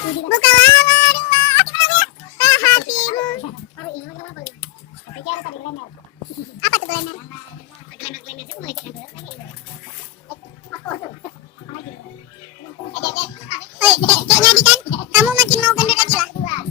Bukalah dua hatimu. Apa tuh blender? Jadi kan kamu makin mau gendut aja lah.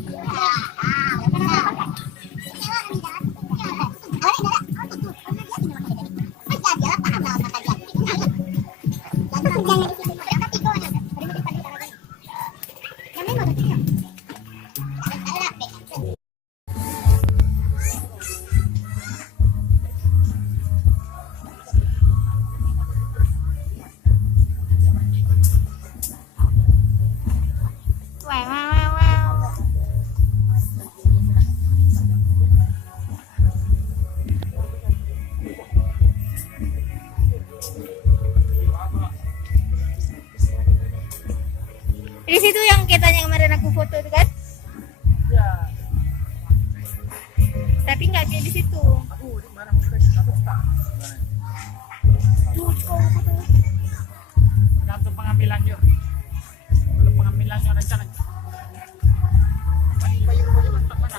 Di situ yang katanya kemarin aku foto itu kan? Ya. Tapi nggak kayak di situ. Aku di mana aku tak. Gantung pengambilannya. Kalau pengambilannya rencana. Bayu mantap mana?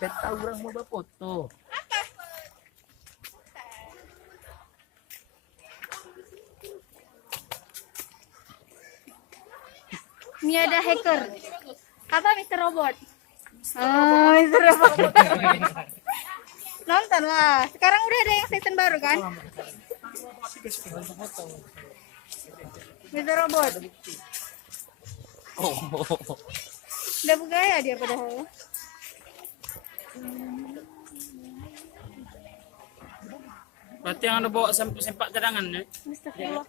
Kan tahu orang mau berfoto. Ini ada hacker. Apa Mr. Robot? Oh, Mr. Robot. Nonton lah. Sekarang udah ada yang season baru kan? Mr. Robot. Oh. Udah bergaya dia padahal. Berarti yang ada bawa sempak cadangan ya? Astagfirullah.